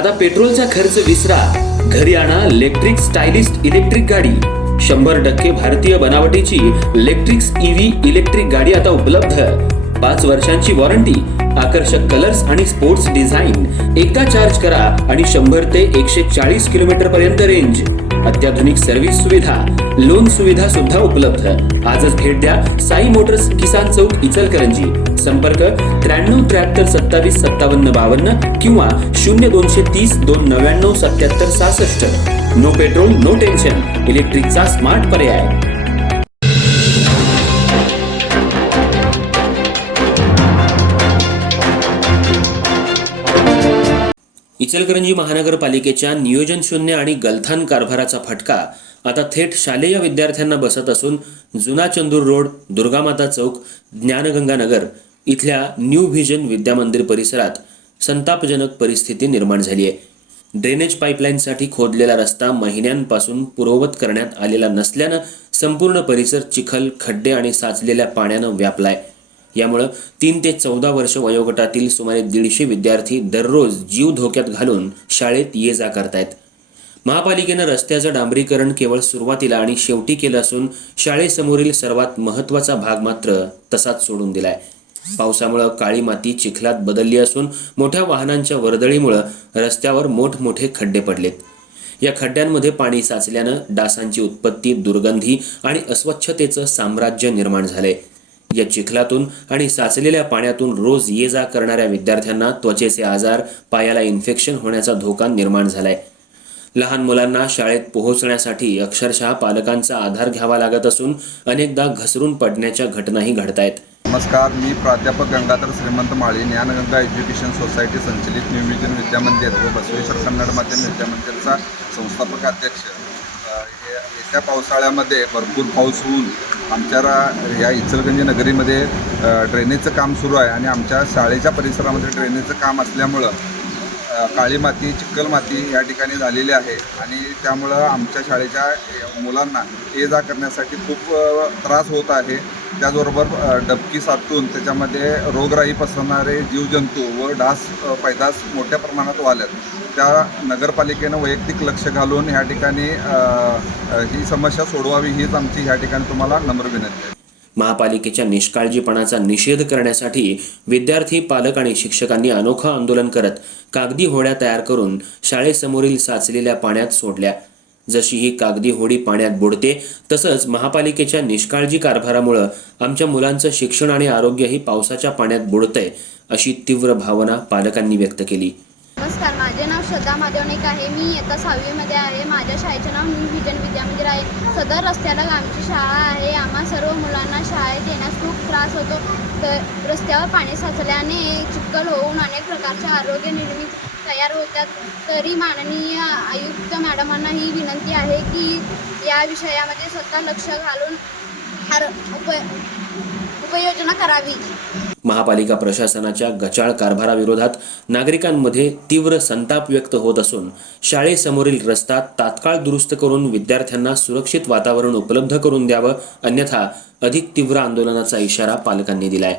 आता पेट्रोलचा खर्च विसरा, घरी आणा इलेक्ट्रिक स्टायलिस्ट इलेक्ट्रिक गाडी। 100% भारतीय बनावटीची इलेक्ट्रिक्स ईव्ही इलेक्ट्रिक गाडी आता उपलब्ध। 5 वर्षांची वॉरंटी, आकर्षक कलर्स आणि स्पोर्ट्स डिझाइन। एकदा चार्ज करा आणि 100 ते 140 किलोमीटर पर्यंत रेंज। अत्याधुनिक सर्व्हिस सुविधा, लोन सुविधा सुद्धा उपलब्ध। आजच भेट द्या साई मोटर्स, किसान चौक, इचलकरंजी। संपर्क 93 73 27 57 52 किंवा 0230 299 77 66। नो पेट्रोल नो टेन्शन, इलेक्ट्रिकचा स्मार्ट पर्याय। इचलकरंजी महानगरपालिकेच्या नियोजन शून्य आणि गलथान कारभाराचा फटका आता थेट शालेय विद्यार्थ्यांना बसत असून जुना चंदूर रोड, दुर्गामाता चौक, ज्ञानगंगा नगर इथल्या न्यू व्हिजन विद्यामंदिर परिसरात संतापजनक परिस्थिती निर्माण झाली आहे। ड्रेनेज पाईपलाईनसाठी खोदलेला रस्ता महिन्यांपासून पूर्ववत करण्यात आलेला नसल्यानं संपूर्ण परिसर चिखल, खड्डे आणि साचलेल्या पाण्यानं व्यापलाय। यामुळे 3 ते 14 वर्ष वयोगटातील सुमारे 150 विद्यार्थी दररोज जीव धोक्यात घालून शाळेत ये जा करतायत। महापालिकेनं रस्त्याचं डांबरीकरण केवळ सुरुवातीला आणि शेवटी केलं असून शाळेसमोरील सर्वात महत्त्वाचा भाग मात्र तसाच सोडून दिलाय। पावसामुळे काळी माती चिखलात बदलली असून मोठ्या वाहनांच्या वर्दळीमुळे रस्त्यावर मोठमोठे खड्डे पडलेत। या खड्ड्यांमध्ये पाणी साचल्यानं डासांची उत्पत्ती, दुर्गंधी आणि अस्वच्छतेचं साम्राज्य निर्माण झालंय। या चिखलातून आणि साचलेल्या पाण्यातून रोज ये जा करणाऱ्या विद्यार्थ्यांना त्वचेचे आजार, पायाला इन्फेक्शन होण्याचा धोका निर्माण झालाय। लहान मुलांना शाळेत पोहोचण्यासाठी अक्षरशः पालकांचा आधार घ्यावा लागत असून अनेकदा घसरून पडण्याच्या घटनाही घडतायत। नमस्कार, मी प्राध्यापक गंगाधर श्रीमंत माळी, ज्ञानगंगा एज्युकेशन सोसायटी संचलित न्यू व्हिजन विद्यामंदिर व बसवेश्वर कन्नड माध्यम विद्यामंदिरचा संस्थापक अध्यक्ष। येत्या पावसाळ्यामध्ये भरपूर पाऊस होऊन आमच्या या इचलकरंजी नगरीमध्ये ड्रेनेजचं काम सुरू आहे आणि आमच्या शाळेच्या परिसरामध्ये ड्रेनेजचं काम असल्यामुळं काळी माती, चिखल माती या ठिकाणी झालेली आहे आणि त्यामुळं आमच्या शाळेच्या मुलांना ये जा करण्यासाठी खूप त्रास होत आहे। त्याचबरोबर डबकी साचून त्याच्यामध्ये रोगराई पसरणारे जीवजंतू व डास पैदास मोठ्या प्रमाणात वाढल्यात। त्या नगरपालिकेनं वैयक्तिक लक्ष घालून ह्या ठिकाणी ही समस्या सोडवावी हीच आमची ह्या ठिकाणी तुम्हाला नम्र विनंती आहे। महापालिकेच्या निष्काळजीपणाचा निषेध करण्यासाठी विद्यार्थी, पालक आणि शिक्षकांनी अनोखं आंदोलन करत कागदी होड्या तयार करून शाळेसमोरील साचलेल्या पाण्यात सोडल्या। जशी ही कागदी होडी पाण्यात बुडते तसंच महापालिकेच्या निष्काळजी कारभारामुळे आमच्या मुलांचं शिक्षण आणि आरोग्यही पावसाच्या पाण्यात बुडतंय, अशी तीव्र भावना पालकांनी व्यक्त केली। नमस्कार, माझे नाव श्रद्धा माधवनेक आहे। मी इयत्ता 6वीमध्ये आहे। माझ्या शाळेचे नाव न्यू व्हिजन विद्यामंदिर आहे। सदर रस्त्याला आमची शाळा आहे। आम्हा सर्व मुलांना शाळेत येण्यास खूप त्रास होतो। तर रस्त्यावर पाणी साचल्याने चिखल होऊन अनेक प्रकारच्या आरोग्य निर्मिती तयार होतात। तरी माननीय आयुक्त मॅडमांना ही विनंती आहे की या विषयामध्ये स्वतः लक्ष घालून उपाययोजना करावी। महापालिका प्रशासनाच्या गचाळ कारभाराविरोधात नागरिकांमध्ये तीव्र संताप व्यक्त होत असून शाळेसमोरील रस्ता तात्काळ दुरुस्त करून विद्यार्थ्यांना सुरक्षित वातावरण उपलब्ध करून द्यावं, अन्यथा अधिक तीव्र आंदोलनाचा इशारा पालकांनी दिलाय।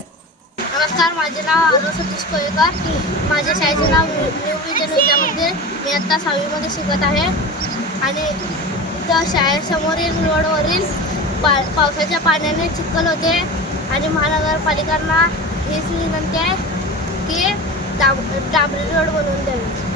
नमस्कार, माझे नाव अनु सतीश कोळेकर। माझ्या शाळेचे नाव न्यू व्हिजन विद्यामंदिर। मी इयत्ता 6वीमध्ये शिकत आहे आणि इथं शाळेसमोरील रोडवरील पावसाच्या पाण्याने चिखल होते आणि महानगरपालिकांना हीच विनंती आहे की डांबरी रोड बनवून द्यावी।